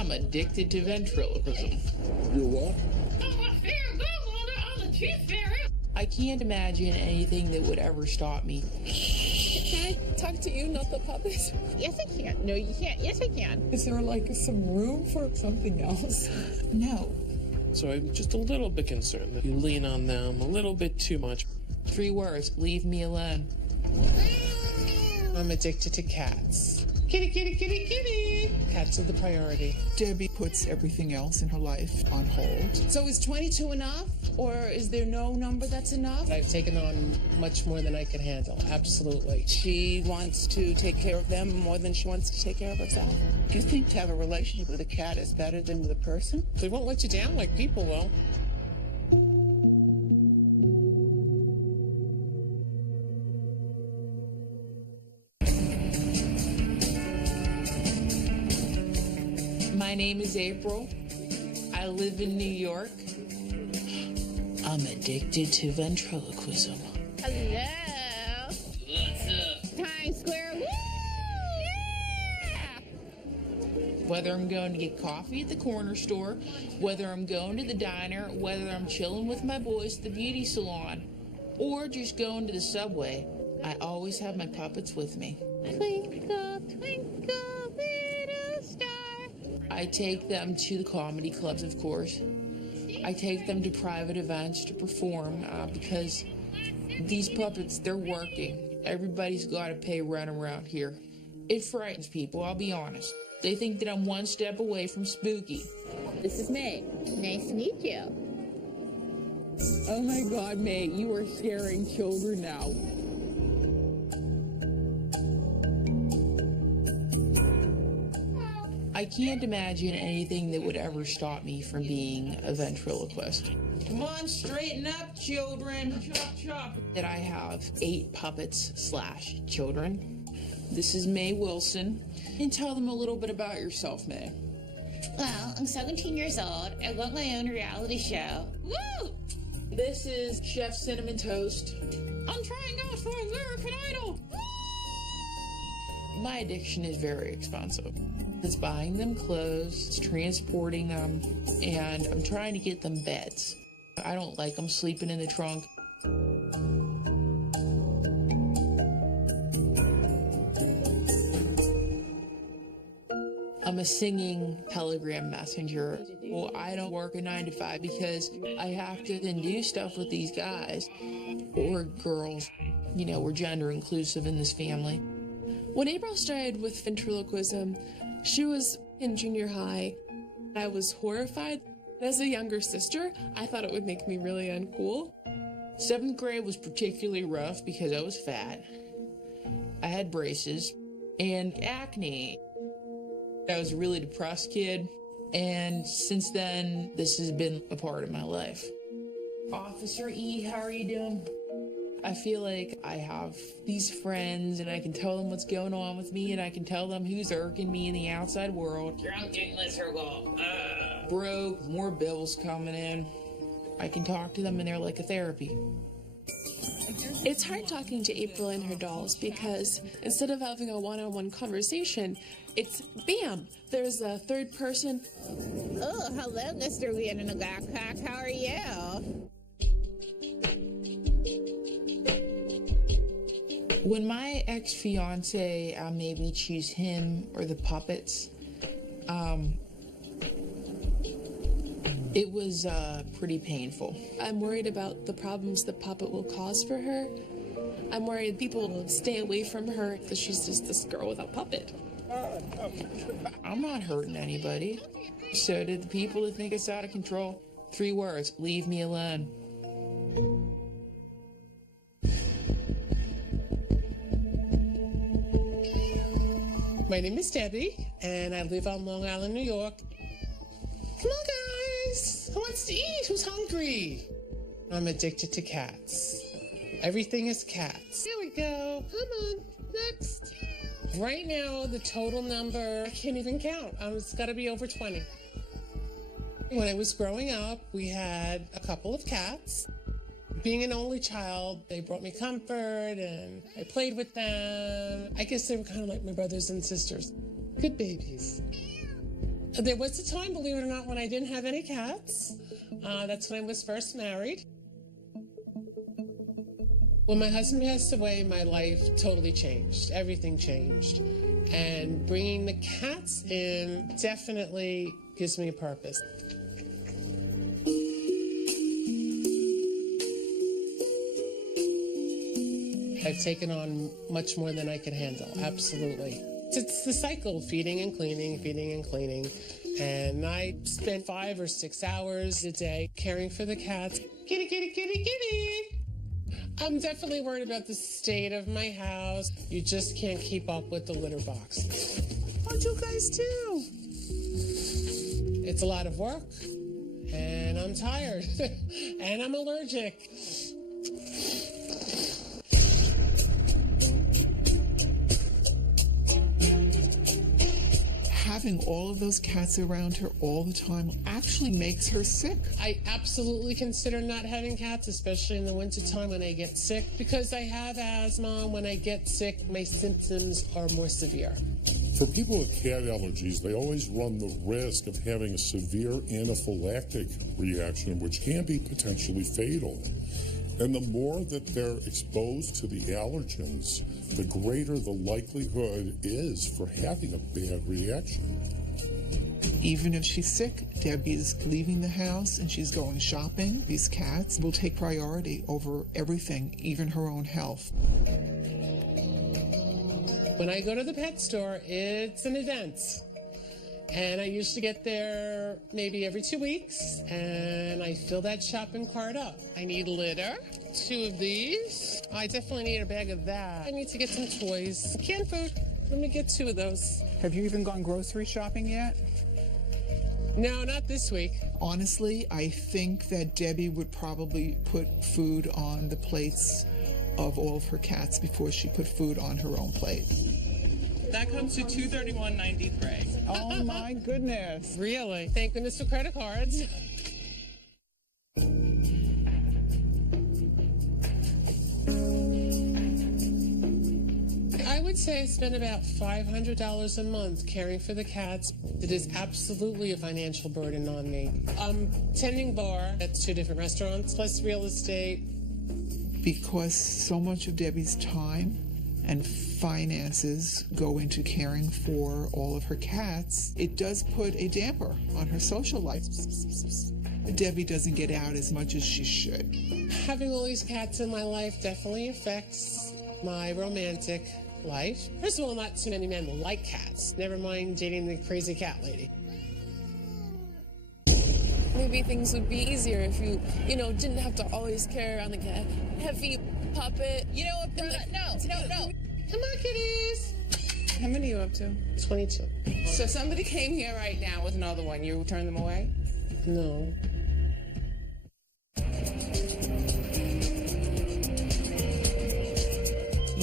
I'm addicted to ventriloquism. You what? I'm a fairy godmother. I'm a tooth fairy. I can't imagine anything that would ever stop me. Can I talk to you, not the puppet? Yes, I can. No, you can't. Yes, I can. Is there like some room for something else? No. So I'm just a little bit concerned that you lean on them a little bit too much. 3 words, leave me alone. I'm addicted to cats. Kitty, kitty, kitty, kitty. Cats are the priority. Debbie puts everything else in her life on hold. So is 22 enough? Or is there no number that's enough? I've taken on much more than I can handle. Absolutely. She wants to take care of them more than she wants to take care of herself. Do you think to have a relationship with a cat is better than with a person? They won't let you down like people will. My name is April. I live in New York. I'm addicted to ventriloquism. Hello. What's up? Times Square. Woo! Yeah! Whether I'm going to get coffee at the corner store, whether I'm going to the diner, whether I'm chilling with my boys at the beauty salon, or just going to the subway, I always have my puppets with me. Twinkle, twinkle, little star. I take them to the comedy clubs, of course. I take them to private events to perform because these puppets, they're working. Everybody's got to pay rent around here. It frightens people, I'll be honest. They think that I'm one step away from spooky. This is May. Nice to meet you. Oh my God, May, you are scaring children now. I can't imagine anything that would ever stop me from being a ventriloquist. Come on, straighten up, children. Chop, chop. That I have 8 puppets / children. This is May Wilson. And tell them a little bit about yourself, May. Well, I'm 17 years old. I want my own reality show. Woo! This is Chef Cinnamon Toast. I'm trying out for American Idol. My addiction is very expensive. It's buying them clothes, it's transporting them, and I'm trying to get them beds. I don't like them sleeping in the trunk. I'm a singing telegram messenger. Well, I don't work a 9 to 5 because I have to then do stuff with these guys or girls. You know, we're gender inclusive in this family. When April started with ventriloquism, she was in junior high. I was horrified. As a younger sister, I thought it would make me really uncool. 7th grade was particularly rough because I was fat. I had braces and acne. I was a really depressed kid, and since then, this has been a part of my life. Officer E, how are you doing? I feel like I have these friends, and I can tell them what's going on with me, and I can tell them who's irking me in the outside world. Drunk in the circle. Broke, more bills coming in. I can talk to them, and they're like a therapy. It's hard talking to April and her dolls because instead of having a one-on-one conversation, it's bam, there's a third person. Oh, hello, Mr. Weird in the backpack. How are you? When my ex-fiance made me choose him or the puppets, it was pretty painful. I'm worried about the problems the puppet will cause for her. I'm worried people will stay away from her because she's just this girl with a puppet. I'm not hurting anybody. So did the people that think it's out of control. 3 words, leave me alone. My name is Debbie, and I live on Long Island, New York. Come on, guys. Who wants to eat? Who's hungry? I'm addicted to cats. Everything is cats. Here we go. Come on. Next. Right now, the total number, I can't even count. It's got to be over 20. When I was growing up, we had a couple of cats. Being an only child, they brought me comfort and I played with them. I guess they were kind of like my brothers and sisters. Good babies. There was a time, believe it or not, when I didn't have any cats. That's when I was first married. When my husband passed away, my life totally changed. Everything changed. And bringing the cats in definitely gives me a purpose. I've taken on much more than I can handle, absolutely. It's the cycle, feeding and cleaning, feeding and cleaning. And I spend 5 or 6 hours a day caring for the cats. Kitty, kitty, kitty, kitty. I'm definitely worried about the state of my house. You just can't keep up with the litter boxes. What you guys do? It's a lot of work, and I'm tired, and I'm allergic. Having all of those cats around her all the time actually makes her sick. I absolutely consider not having cats, especially in the wintertime when I get sick, because I have asthma. When I get sick, my symptoms are more severe. For people with cat allergies, they always run the risk of having a severe anaphylactic reaction, which can be potentially fatal. And the more that they're exposed to the allergens, the greater the likelihood is for having a bad reaction. Even if she's sick, Debbie is leaving the house and she's going shopping. These cats will take priority over everything, even her own health. When I go to the pet store, it's an event. And I usually get there maybe every 2 weeks, and I fill that shopping cart up. I need litter, 2 of these. I definitely need a bag of that. I need to get some toys. Canned food. Let me get 2 of those. Have you even gone grocery shopping yet? No, not this week. Honestly, I think that Debbie would probably put food on the plates of all of her cats before she put food on her own plate. That comes to $231.93. Oh my goodness. Really? Thank goodness for credit cards. I would say I spend about $500 a month caring for the cats. It is absolutely a financial burden on me. I'm tending bar at 2 different restaurants, plus real estate. Because so much of Debbie's time and finances go into caring for all of her cats, it does put a damper on her social life. Debbie doesn't get out as much as she should. Having all these cats in my life definitely affects my romantic life. First of all, not too many men like cats. Never mind dating the crazy cat lady. Maybe things would be easier if you didn't have to always carry around like a heavy puppet. You know what, brother? No. Come on, kitties. How many are you up to? 22. So somebody came here right now with another one. You turn them away? No.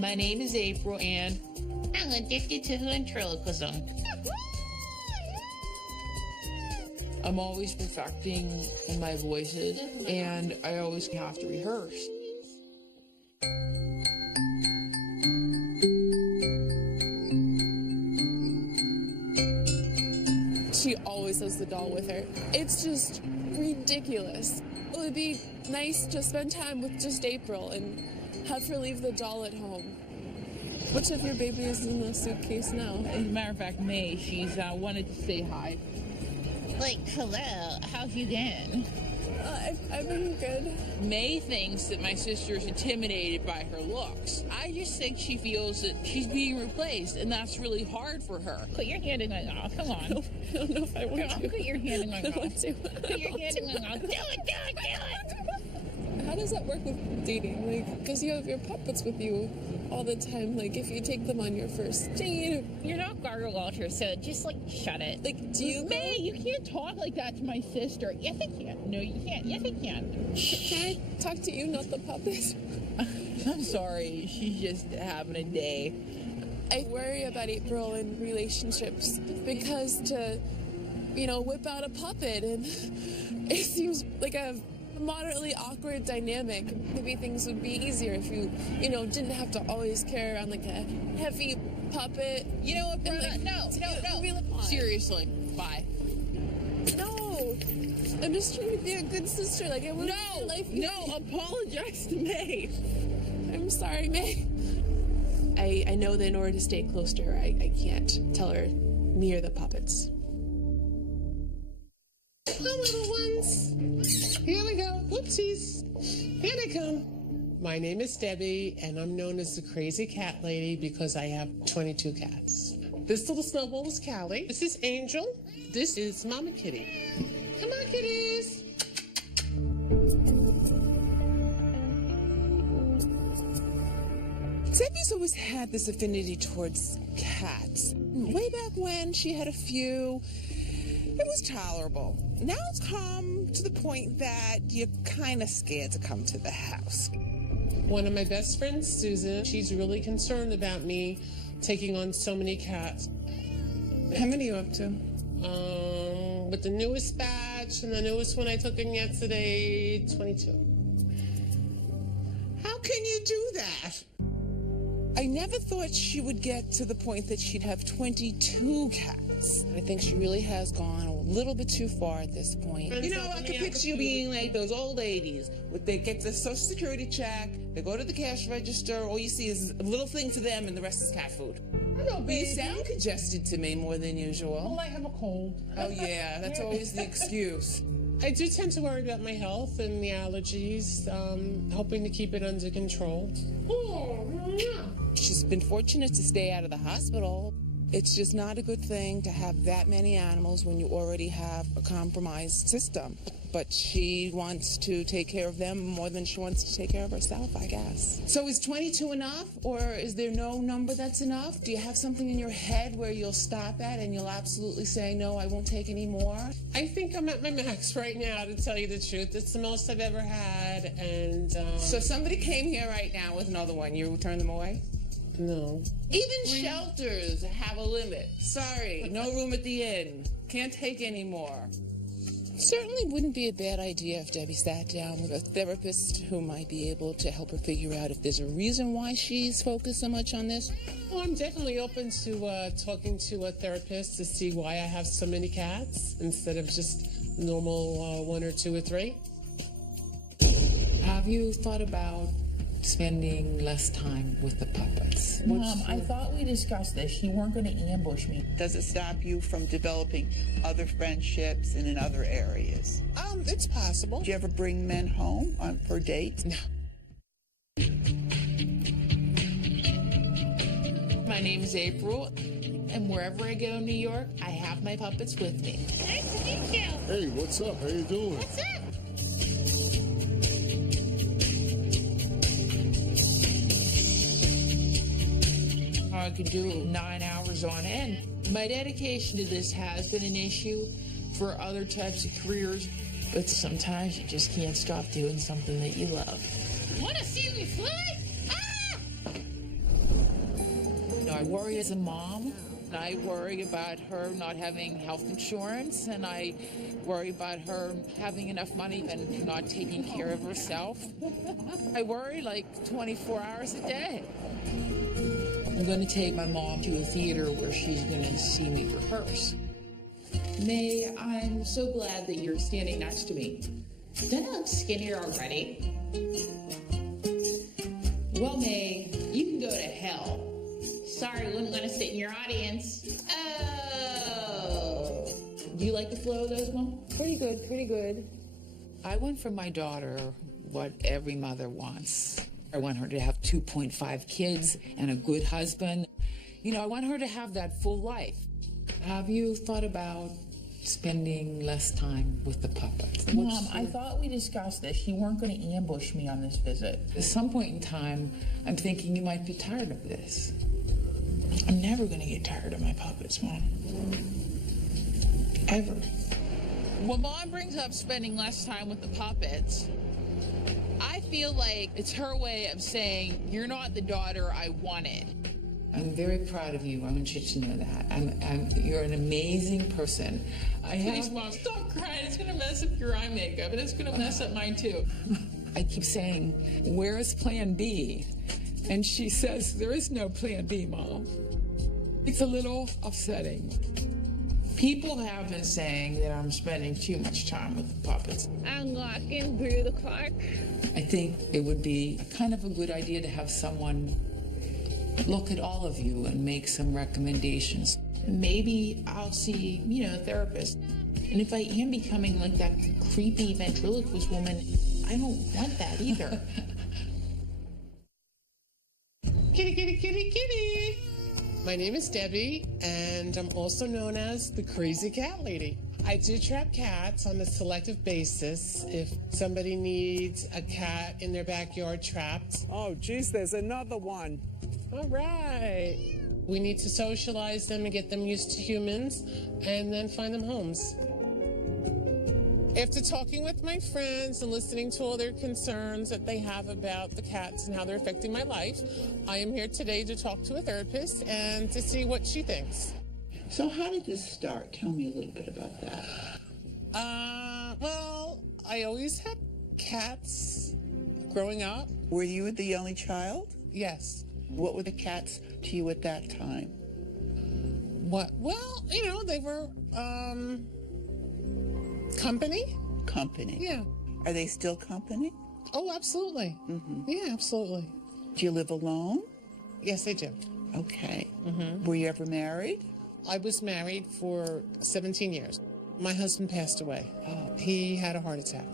My name is April, and I'm addicted to ventriloquism. I'm always perfecting my voices, and I always have to rehearse. She always has the doll with her. It's just ridiculous. It would be nice to spend time with just April and have her leave the doll at home. Which of your babies is in the suitcase now? As a matter of fact, May, she's wanted to say hi. Like, hello, how've you been? I've been good. May thinks that my sister is intimidated by her looks. I just think she feels that she's being replaced, and that's really hard for her. Put your hand in my mouth. Come on. I don't know if I want to. Put your hand in my mouth. Put your hand in my mouth. Do it. How does that work with dating? Like, because you have your puppets with you all the time. Like, if you take them on your first date. You're not Gargle Walter, so just, shut it. Like, do you May, you can't talk like that to my sister. Yes, I can. No, you can't. Yes, I can. Can I talk to you, not the puppet? I'm sorry, she's just having a day. I worry about April in relationships because to, whip out a puppet, and it seems like a a moderately awkward dynamic. Maybe things would be easier if you didn't have to always carry around like a heavy puppet. You know what, Brenna? No. Seriously, bye. No, I'm just trying to be a good sister. Like I want No, life. no, apologize to May. I'm sorry, May. I know that in order to stay close to her, I can't tell her near the puppets. Hello, little ones. Here we go. Whoopsies. Here they come. My name is Debbie, and I'm known as the crazy cat lady because I have 22 cats. This little snowball is Callie. This is Angel. This is Mama Kitty. Come on, kitties. Debbie's always had this affinity towards cats. Way back when she had a few, it was tolerable. Now it's come to the point that you're kind of scared to come to the house. One of my best friends, Susan, she's really concerned about me taking on so many cats. How many are you up to? With the newest batch and the newest one I took in yesterday, 22. How can you do that? I never thought she would get to the point that she'd have 22 cats. I think she really has gone a little bit too far at this point. You know, I could picture you being like those old ladies. They get the Social Security check, they go to the cash register, all you see is a little thing to them and the rest is cat food. Hello, But you sound congested to me more than usual. Well, I have a cold. Oh yeah, that's always the excuse. I do tend to worry about my health and the allergies, hoping to keep it under control. Oh, yeah. She's been fortunate to stay out of the hospital. It's just not a good thing to have that many animals when you already have a compromised system. But she wants to take care of them more than she wants to take care of herself, I guess. So is 22 enough, or is there no number that's enough? Do you have something in your head where you'll stop at and you'll absolutely say, no, I won't take any more? I think I'm at my max right now, to tell you the truth. It's the most I've ever had, and So if somebody came here right now with another one, you would turn them away? no. Even shelters have a limit. Sorry, no room at the inn. Can't take any more. Certainly wouldn't be a bad idea if Debbie sat down with a therapist who might be able to help her figure out if there's a reason why she's focused so much on this. Well, I'm definitely open to talking to a therapist to see why I have so many cats instead of just normal 1 or 2 or 3. Have you thought about spending less time with the puppets? Mom, I thought we discussed this. You weren't going to ambush me. Does it stop you from developing other friendships and in other areas? It's possible. Do you ever bring men home for dates? No. My name is April, and wherever I go in New York, I have my puppets with me. Nice to meet you. Hey, what's up? How you doing? What's up? I could do 9 hours on end. My dedication to this has been an issue for other types of careers, but sometimes you just can't stop doing something that you love. Want to see me fly? Ah! I worry as a mom. I worry about her not having health insurance, and I worry about her having enough money and not taking care of herself. I worry like 24 hours a day. I'm going to take my mom to a theater where she's going to see me rehearse. May, I'm so glad that you're standing next to me. Don't I look skinnier already? Well, May, you can go to hell. Sorry, wouldn't want to sit in your audience. Oh. Do you like the flow of those, Mom? Pretty good, pretty good. I want for my daughter what every mother wants. I want her to have 2.5 kids and a good husband. You know, I want her to have that full life. Have you thought about spending less time with the puppets? Mom, I thought we discussed this. You weren't going to ambush me on this visit. At some point in time, I'm thinking you might be tired of this. I'm never going to get tired of my puppets, Mom. Ever. When Mom brings up spending less time with the puppets, I feel like it's her way of saying, you're not the daughter I wanted. I'm very proud of you. I want you to know that. You're an amazing person. Please, Mom, stop crying. It's going to mess up your eye makeup, and it's going to mess up mine, too. I keep saying, where's plan B? And she says, there is no plan B, Mom. It's a little upsetting. People have been saying that I'm spending too much time with the puppets. I'm walking through the park. I think it would be kind of a good idea to have someone look at all of you and make some recommendations. Maybe I'll see, a therapist. And if I am becoming like that creepy ventriloquist woman, I don't want that either. Kitty, kitty, kitty, kitty. My name is Debbie, and I'm also known as the Crazy Cat Lady. I do trap cats on a selective basis if somebody needs a cat in their backyard trapped. Oh, geez, there's another one. All right. We need to socialize them and get them used to humans and then find them homes. After talking with my friends and listening to all their concerns that they have about the cats and how they're affecting my life, I am here today to talk to a therapist and to see what she thinks. So how did this start? Tell me a little bit about that. Well, I always had cats growing up. Were you the only child? Yes. What were the cats to you at that time? What? Well, they were, company. Company? Yeah. Are they still company? Oh, absolutely. Mm-hmm. Yeah, absolutely. Do you live alone? Yes, I do. Okay. Mm-hmm. Were you ever married? I was married for 17 years. My husband passed away. Oh. He had a heart attack.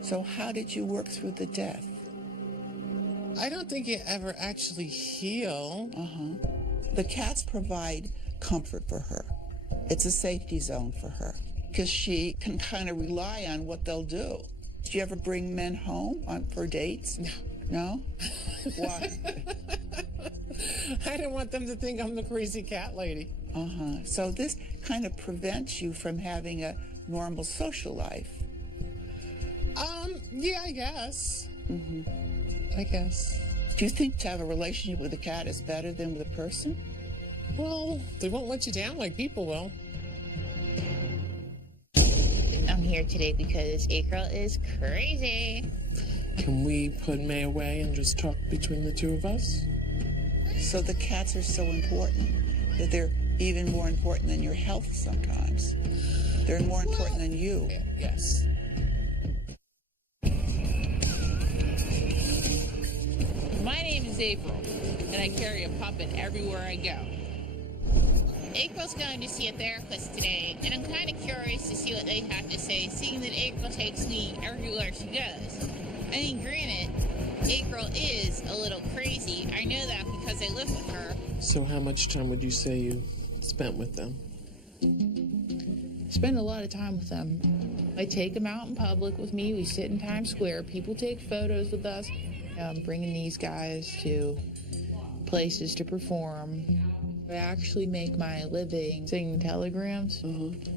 So how did you work through the death? I don't think you ever actually heal. The cats provide comfort for her. It's a safety zone for her because she can kind of rely on what they'll do. Do you ever bring men home for dates? No. No? Why? I don't want them to think I'm the crazy cat lady. So this kind of prevents you from having a normal social life. Yeah, I guess. I guess. Do you think to have a relationship with a cat is better than with a person? Well, they won't let you down like people will. I'm here today because April is crazy. Can we put May away and just talk between the two of us? So the cats are so important that they're even more important than your health sometimes. They're more important than you. Yes. My name is April, and I carry a puppet everywhere I go. April's going to see a therapist today, and I'm kind of curious to see what they have to say, seeing that April takes me everywhere she goes. I mean, granted, April is a little crazy. I know that because I live with her. So how much time would you say you spent with them? Spend a lot of time with them. I take them out in public with me. We sit in Times Square. People take photos with us. I'm bringing these guys to places to perform. I actually make my living singing telegrams,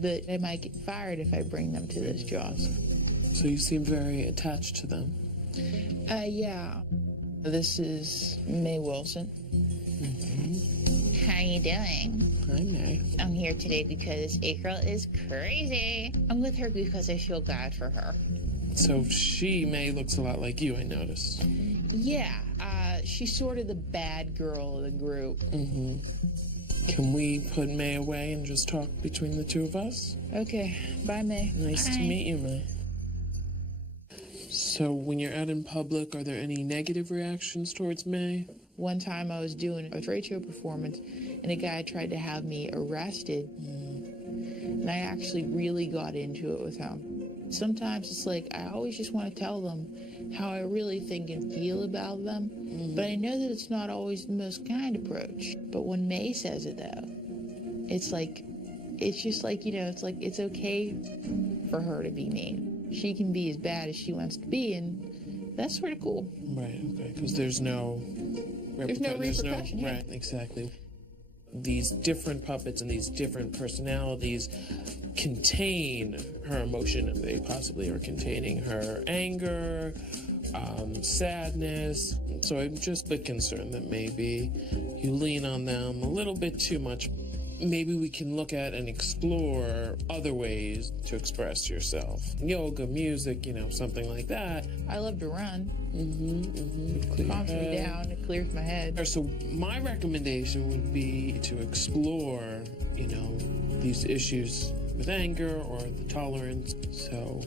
but I might get fired if I bring them to this job. So you seem very attached to them. Yeah. This is May Wilson. How you doing? Hi, May. I'm here today because April is crazy. I'm with her because I feel bad for her. So May looks a lot like you, I noticed. Yeah, she's sort of the bad girl of the group. Can we put May away and just talk between the two of us? Okay, bye, May. Nice to meet you, May. So when you're out in public, are there any negative reactions towards May? One time I was doing a trade show performance, and a guy tried to have me arrested. And I actually really got into it with him. Sometimes it's like I always just want to tell them how I really think and feel about them. But I know that it's not always the most kind approach. But when May says it, though, it's just like, it's like it's okay for her to be mean. She can be as bad as she wants to be, and that's sort of cool. Right, okay, because there's no repercussion. Right, exactly. These different puppets and these different personalities contain her emotion, and they possibly are containing her anger sadness. So I'm just a bit concerned that maybe you lean on them a little bit too much. Maybe we can look at and explore other ways to express yourself. Yoga, music, something like that. I love to run. It calms me down. It clears my head. So my recommendation would be to explore, these issues with anger or the tolerance, so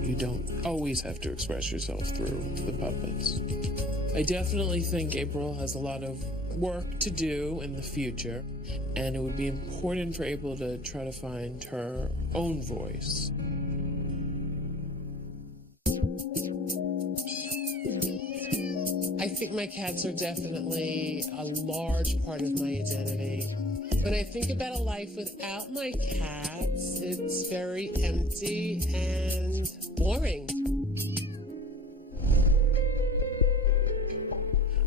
you don't always have to express yourself through the puppets. I definitely think April has a lot of work to do in the future, and it would be important for April to try to find her own voice. I think my cats are definitely a large part of my identity. When I think about a life without my cats, it's very empty and boring.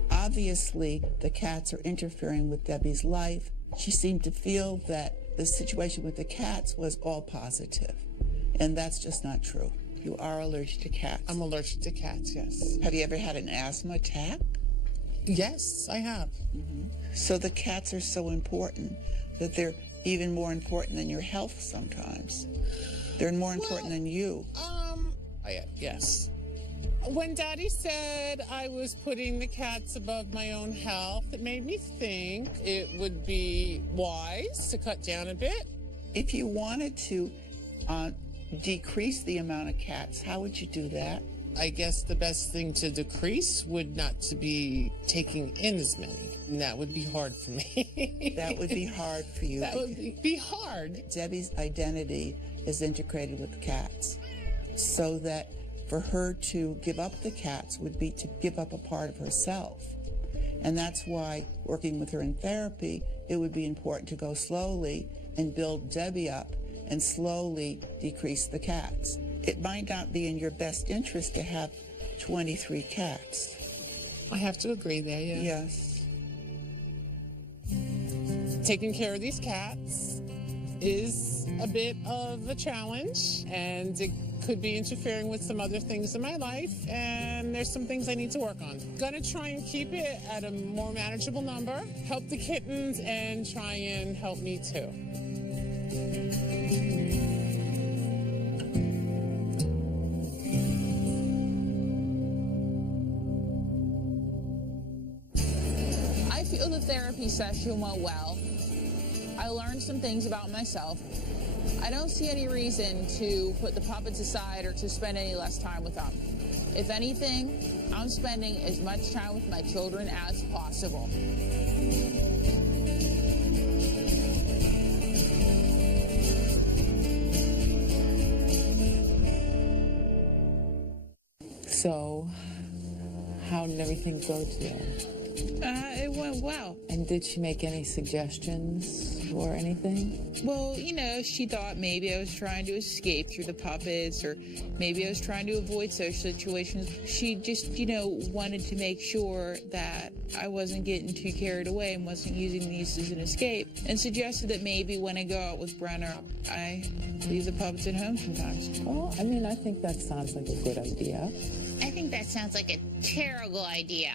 Obviously, the cats are interfering with Debbie's life. She seemed to feel that the situation with the cats was all positive, and that's just not true. You are allergic to cats. I'm allergic to cats, yes. Have you ever had an asthma attack? Yes, I have. So the cats are so important that they're even more important than your health sometimes. They're more important than you. Yes. When Daddy said I was putting the cats above my own health, it made me think it would be wise to cut down a bit. If you wanted to decrease the amount of cats, how would you do that? I guess the best thing to decrease would not to be taking in as many. And that would be hard for me. That would be hard for you. That would be hard. Debbie's identity is integrated with the cats, so that for her to give up the cats would be to give up a part of herself. And that's why, working with her in therapy, it would be important to go slowly and build Debbie up and slowly decrease the cats. It might not be in your best interest to have 23 cats. I have to agree there, yeah. Yes. Taking care of these cats is a bit of a challenge, and it could be interfering with some other things in my life, and there's some things I need to work on. Gonna try and keep it at a more manageable number, help the kittens, and try and help me too. I feel the therapy session went well. I learned some things about myself. I don't see any reason to put the puppets aside or to spend any less time with them. If anything, I'm spending as much time with my children as possible. So, how did everything go today? It went well. And did she make any suggestions or anything? Well, she thought maybe I was trying to escape through the puppets, or maybe I was trying to avoid social situations. She just, wanted to make sure that I wasn't getting too carried away and wasn't using these as an escape, and suggested that maybe when I go out with Brenner, I leave the puppets at home sometimes. Well, I think that sounds like a good idea. I think that sounds like a terrible idea.